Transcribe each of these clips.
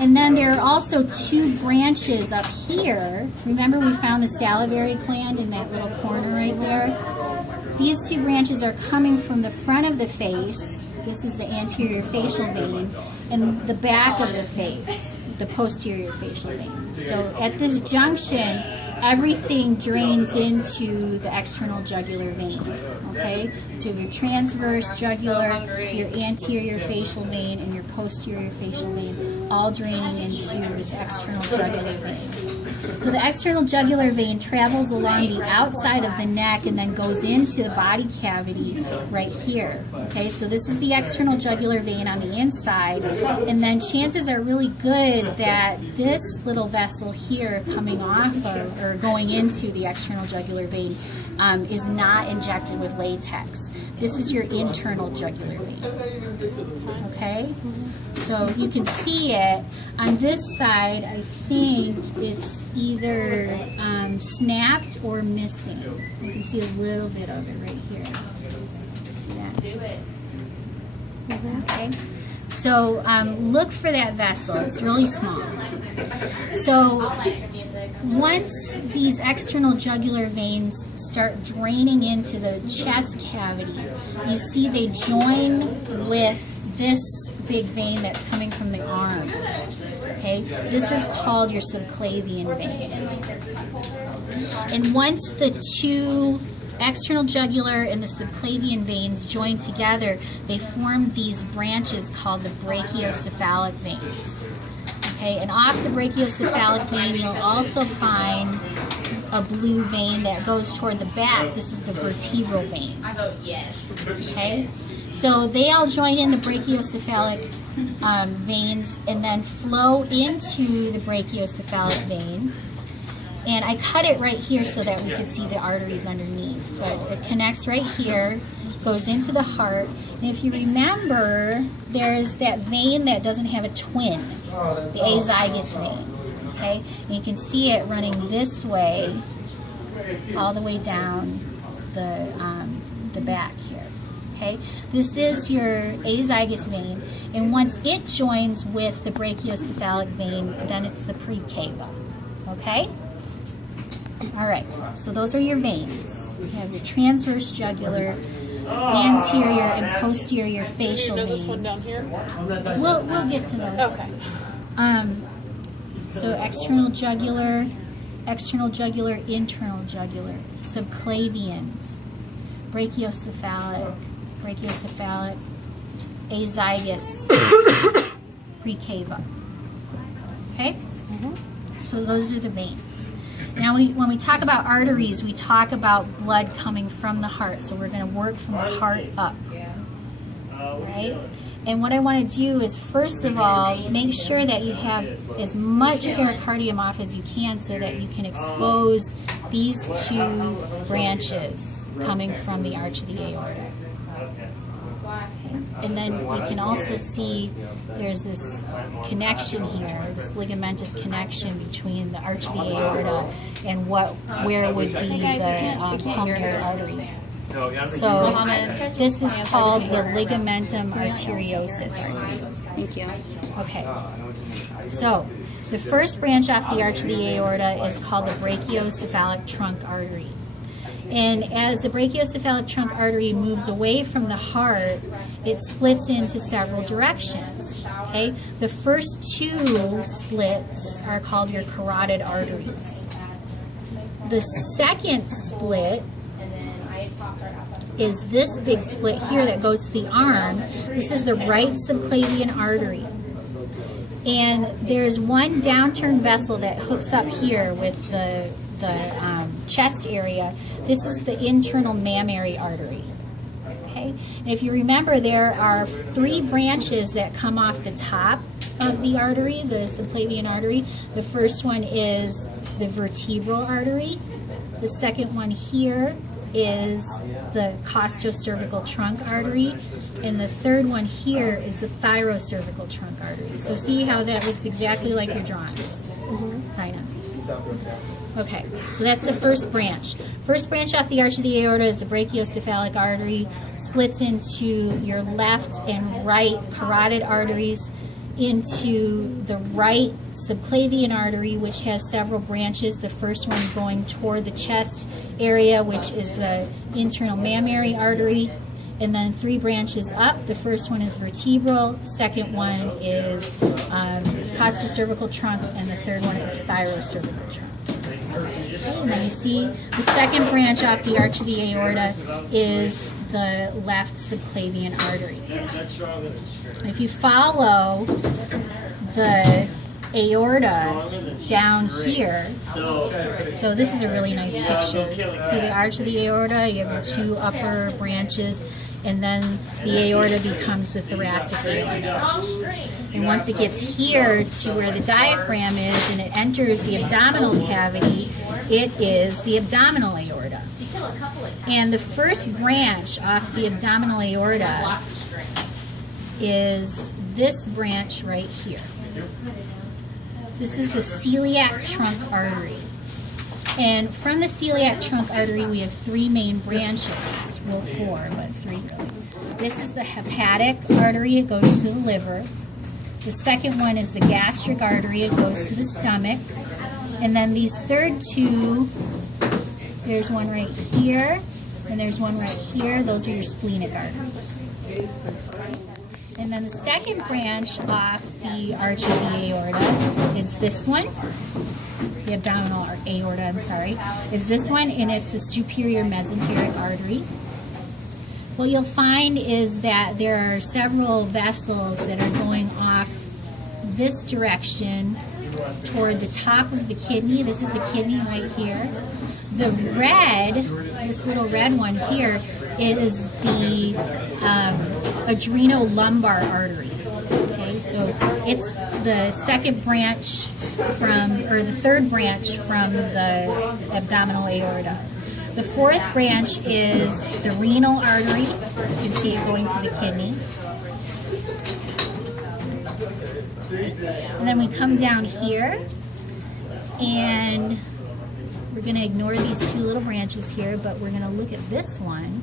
And then there are also two branches up here. Remember we found the salivary gland in that little corner right there? These two branches are coming from the front of the face. This is the anterior facial vein, and the back of the face, the posterior facial vein. So at this junction, everything drains into the external jugular vein, okay? So your transverse jugular, your anterior facial vein, and your posterior facial vein, all draining into this external jugular vein. So the external jugular vein travels along the outside of the neck and then goes into the body cavity right here. Okay, so this is the external jugular vein on the inside, and then chances are really good that this little vessel here coming off of, or going into the external jugular vein is not injected with latex. This is your internal jugular vein. Okay? So you can see it. On this side, I think it's either snapped or missing. You can see a little bit of it right here. See that? Do it. Okay. So look for that vessel. It's really small. So once these external jugular veins start draining into the chest cavity, you see they join with this big vein that's coming from the arms. Okay, this is called your subclavian vein. And once the two external jugular and the subclavian veins join together, they form these branches called the brachiocephalic veins. Okay, and off the brachiocephalic vein, you'll also find a blue vein that goes toward the back. This is the vertebral vein. I vote yes. Okay, so they all join in the brachiocephalic veins and then flow into the brachiocephalic vein. And I cut it right here so that we could see the arteries underneath. But it connects right here, goes into the heart. And if you remember, there's that vein that doesn't have a twin, the azygous vein. Okay? And you can see it running this way, all the way down the back here. Okay? This is your azygous vein. And once it joins with the brachiocephalic vein, then it's the precava. Okay? All right, so those are your veins. You have your transverse jugular, anterior and posterior facial veins. This one down here? We'll get to those. Okay. So external jugular, internal jugular, subclavians, brachiocephalic, azygous, precava. Okay? So those are the veins. Now, when we talk about arteries, we talk about blood coming from the heart. So we're going to work from the heart up, right? And what I want to do is, first of all, make sure that you have as much pericardium off as you can so that you can expose these two branches coming from the arch of the aorta. And then you can also see there's this connection here, this ligamentous connection between the arch of the aorta and where would be the pulmonary arteries. So this is called the ligamentum arteriosus. Thank you. Okay. So the first branch off the arch of the aorta is called the brachiocephalic trunk artery. And as the brachiocephalic trunk artery moves away from the heart, it splits into several directions. Okay? The first two splits are called your carotid arteries. The second split is this big split here that goes to the arm. This is the right subclavian artery. And there's one downturn vessel that hooks up here with the chest area. This is the internal mammary artery. Okay? And if you remember, there are three branches that come off the top of the artery, the subclavian artery. The first one is the vertebral artery. The second one here is the costocervical trunk artery. And the third one here is the thyrocervical trunk artery. So see how that looks exactly like your drawings. Kind of. Okay, so that's the first branch. First branch off the arch of the aorta is the brachiocephalic artery, splits into your left and right carotid arteries, into the right subclavian artery, which has several branches. The first one going toward the chest area, which is the internal mammary artery. And then 3 branches up. The first one is vertebral, second one is costocervical trunk, and the third one is thyrocervical trunk. And then you see the second branch off the arch of the aorta is the left subclavian artery. If you follow the aorta down here, so this is a really nice picture. See the arch of the aorta, you have your 2 upper branches, and then the aorta becomes the thoracic aorta. And once it gets here to where the diaphragm is and it enters the abdominal cavity, it is the abdominal aorta. And the first branch off the abdominal aorta is this branch right here. This is the celiac trunk artery. And from the celiac trunk artery, we have 3 main branches. Well, 4, but 3 really. This is the hepatic artery. It goes to the liver. The second one is the gastric artery. It goes to the stomach. And then these third 2, there's one right here, and there's one right here. Those are your splenic arteries. And then the second branch off the arch of the aorta is this one. The abdominal aorta, I'm sorry, is this one, and it's the superior mesenteric artery. What you'll find is that there are several vessels that are going off this direction toward the top of the kidney. This is the kidney right here. The red, this little red one here, is the adrenolumbar artery. Okay, so it's the second branch from, or the third branch from the abdominal aorta. The fourth branch is the renal artery. You can see it going to the kidney. And then we come down here, and we're going to ignore these 2 little branches here, but we're going to look at this one.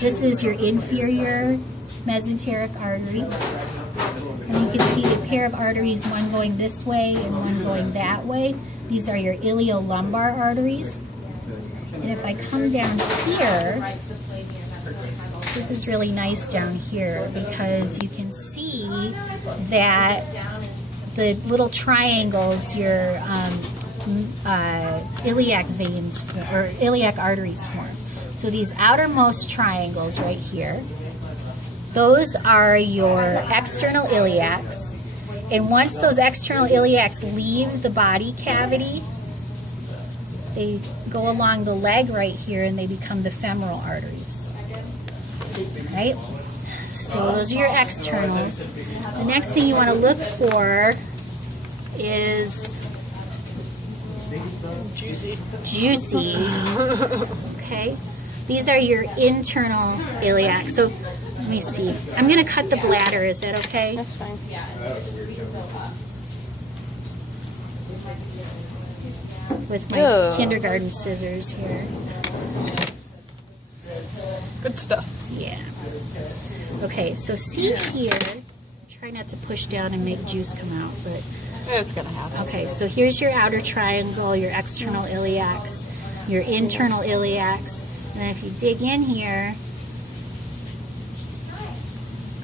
This is your inferior mesenteric artery. And you can see the pair of arteries, one going this way and one going that way. These are your iliolumbar arteries. And if I come down here, this is really nice down here because you can see that the little triangles, your iliac veins or iliac arteries form. So these outermost triangles right here, those are your external iliacs. And once those external iliacs leave the body cavity, they go along the leg right here and they become the femoral arteries. Right? So those are your externals. The next thing you want to look for is juicy. Okay? These are your internal iliacs. So let me see. I'm going to cut the bladder. Is that okay? That's fine. With my kindergarten scissors here. Good stuff. Yeah. Okay, so see here, try not to push down and make juice come out, but it's gonna happen. okay, so here's your outer triangle, your external iliacs, your internal iliacs, and if you dig in here,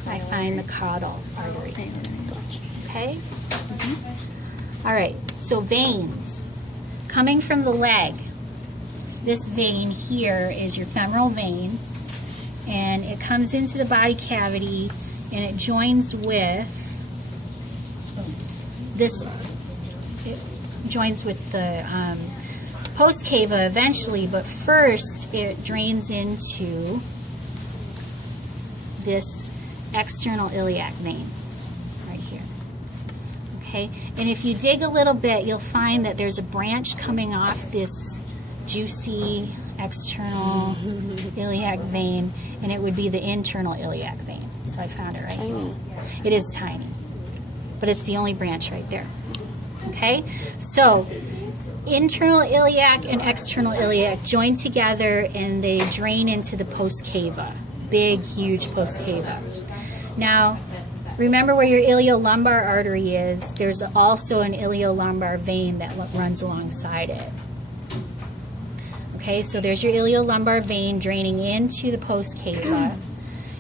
I find the caudal artery. Okay? All right, so veins. Coming from the leg, this vein here is your femoral vein, and it comes into the body cavity and it joins with this, it joins with the post cava eventually, but first it drains into this external iliac vein right here. Okay, and if you dig a little bit, you'll find that there's a branch coming off this juicy external iliac vein, and it would be the internal iliac vein. So I found it right here. It is tiny, but it's the only branch right there. Okay, so internal iliac and external iliac join together and they drain into the post cava, big, huge post cava. Now, Remember where your iliolumbar artery is, there's also an iliolumbar vein that runs alongside it. Okay, so there's your iliolumbar vein draining into the post cava.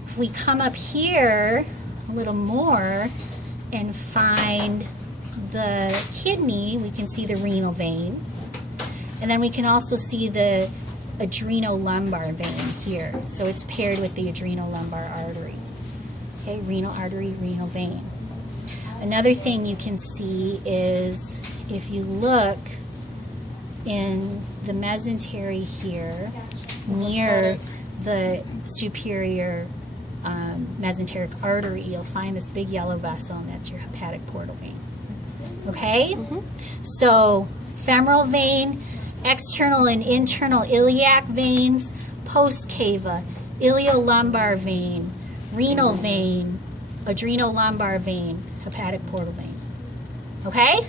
If we come up here a little more and find the kidney, we can see the renal vein. And then we can also see the adrenolumbar vein here. So it's paired with the adrenolumbar artery. Okay, renal artery, renal vein. Another thing you can see is if you look in the mesentery here, near the superior mesenteric artery, you'll find this big yellow vessel, and that's your hepatic portal vein. Okay? So, femoral vein, external and internal iliac veins, post cava, iliolumbar vein, renal vein, adrenolumbar vein, hepatic portal vein. Okay?